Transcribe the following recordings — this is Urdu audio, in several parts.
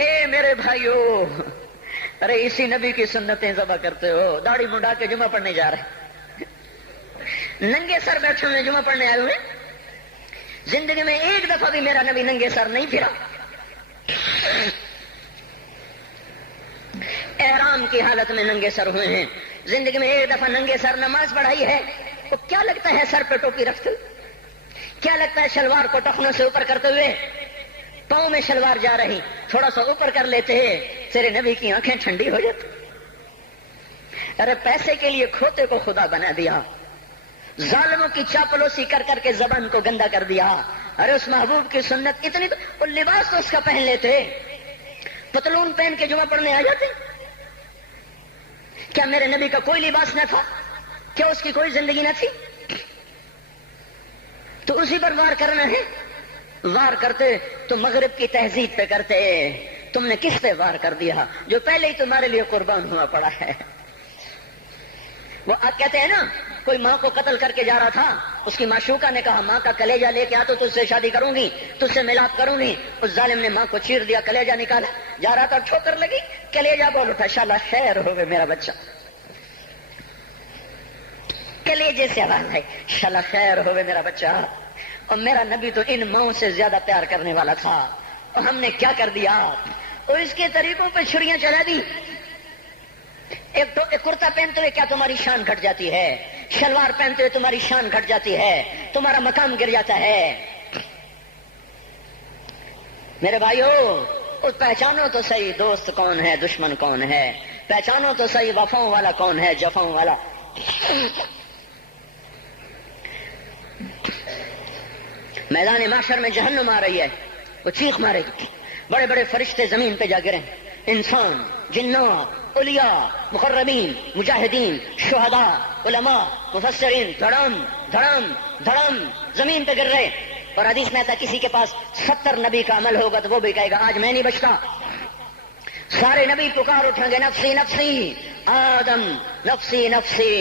اے میرے بھائیو، ارے اسی نبی کی سنتیں ذبح کرتے ہو، داڑھی منڈا کے جمعہ پڑھنے جا رہے، ننگے سر بیٹھے ہوئے جمعہ پڑھنے آئے ہوئے، زندگی میں ایک دفعہ بھی میرا نبی ننگے سر نہیں پھرا، احرام کی حالت میں ننگے سر ہوئے ہیں، زندگی میں ایک دفعہ ننگے سر نماز پڑھائی ہے، تو کیا لگتا ہے سر پہ ٹوپی رکھتے، کیا لگتا ہے شلوار کو ٹخنوں سے اوپر کرتے ہوئے، پاؤں میں شلوار جا رہی تھوڑا سا اوپر کر لیتے ہیں، تیرے نبی کی آنکھیں ٹھنڈی ہو جاتی۔ ارے پیسے کے لیے کھوتے کو خدا بنا دیا، ظالموں کی چاپلوسی کر کر کے زبان کو گندا کر دیا۔ ارے اس محبوب کی سنت اتنی، وہ لباس تو اس کا پہن لیتے، پتلون پہن کے جمعہ پڑھنے آ جاتے۔ کیا میرے نبی کا کوئی لباس نہ تھا؟ کیا اس کی کوئی زندگی نہ تھی؟ تو اسی پر وار کرنا ہے۔ وار کرتے تو مغرب کی تہذیب پہ کرتے، تم نے کس پہ وار کر دیا جو پہلے ہی تمہارے لیے قربان ہوا پڑا ہے؟ وہ کہتے ہیں نا، کوئی ماں کو قتل کر کے جا رہا تھا، اس کی معشوقہ نے کہا ماں کا کلیجہ لے کے آ تو تجھ سے شادی کروں گی، تجھ سے ملاپ کروں گی۔ اس ظالم نے ماں کو چیر دیا، کلیجہ نکالا، جا رہا تھا ٹھوکر لگی، کلیجہ بول اٹھا، شالا خیر ہوئے میرا بچہ، کلیجے سے آواز ہے، شالا خیر ہوئے میرا بچہ۔ اور میرا نبی تو ان ماؤں سے زیادہ پیار کرنے والا تھا، اور ہم نے کیا کر دیا؟ اور اس کے طریقوں پہ چھریاں چلا دی۔ ایک کرتا پہنتے ہوئے کیا تمہاری شان گھٹ جاتی ہے؟ شلوار پہنتے ہوئے تمہاری شان گھٹ جاتی ہے، تمہارا مقام گر جاتا ہے۔ میرے بھائیو، پہچانو تو صحیح دوست کون ہے، دشمن کون ہے، پہچانو تو صحیح وفاؤں والا کون ہے، جفاؤں والا۔ میدان معاشر میں جہنم آ رہی ہے، وہ چیخ مارے گی، بڑے بڑے فرشتے زمین پہ جا گرے، انسان، جنات، اولیاء، مقربین، مجاہدین، شہداء، علماء، مفسرین، دھڑم دھڑم دھڑم زمین پہ گر رہے۔ اور حدیث میں آتا کسی کے پاس 70 نبی کا عمل ہوگا تو وہ بھی کہے گا آج میں نہیں بچتا۔ سارے نبی پکار اٹھیں گے، نفسی نفسی، آدم نفسی نفسی،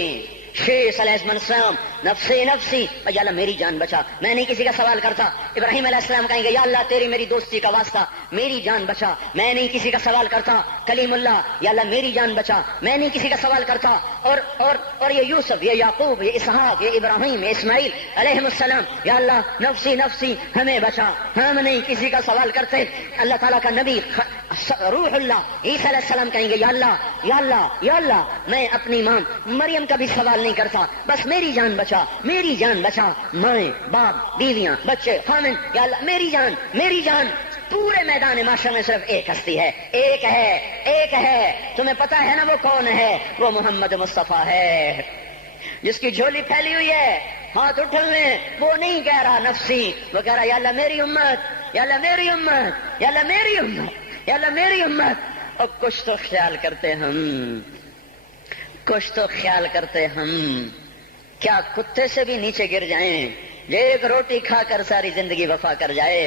شیش علیہ السلام نفسی نفسی، یا اللہ میری جان بچا، میں نہیں کسی کا سوال کرتا۔ ابراہیم علیہ السلام کہیں گے یا اللہ تیری میری دوستی کا واسطہ میری جان بچا، میں نہیں کسی کا سوال کرتا۔ کلیم اللہ، یا اللہ میری جان بچا، میں نہیں کسی کا سوال کرتا۔ اور یہ یوسف، یہ یعقوب، یہ اسحاق، یہ ابراہیم، یہ اسماعیل علیہ السلام، یا اللہ نفسی نفسی ہمیں بچا، ہم نہیں کسی کا سوال کرتے۔ اللہ تعالیٰ کا نبی روح اللہ عیسیٰ علیہ السلام کہیں گے یا اللہ یا اللہ یا اللہ میں اپنی ماں مریم کا بھی سوال نہیں کرتا، بس میری جان بچا، میری جان بچا، مائیں باپ بیویاں بچے خامن، یا اللہ میری جان میری جان۔ پورے میدان معاشر میں صرف ایک ہستی ہے، ایک ہے، تمہیں پتا ہے نا وہ کون ہے؟ وہ محمد مصطفیٰ ہے، جس کی جھولی پھیلی ہوئی ہے، ہاتھ اٹھلنے، وہ نہیں کہہ رہا نفسی، وہ کہہ رہا یا اللہ میری امت، یا اللہ میری امت، یا اللہ میری امت، یا اللہ میری امت۔ اور کچھ تو خیال کرتے ہم، کچھ تو خیال کرتے ہم، کیا کتے سے بھی نیچے گر جائیں، ایک روٹی کھا کر ساری زندگی وفا کر جائے۔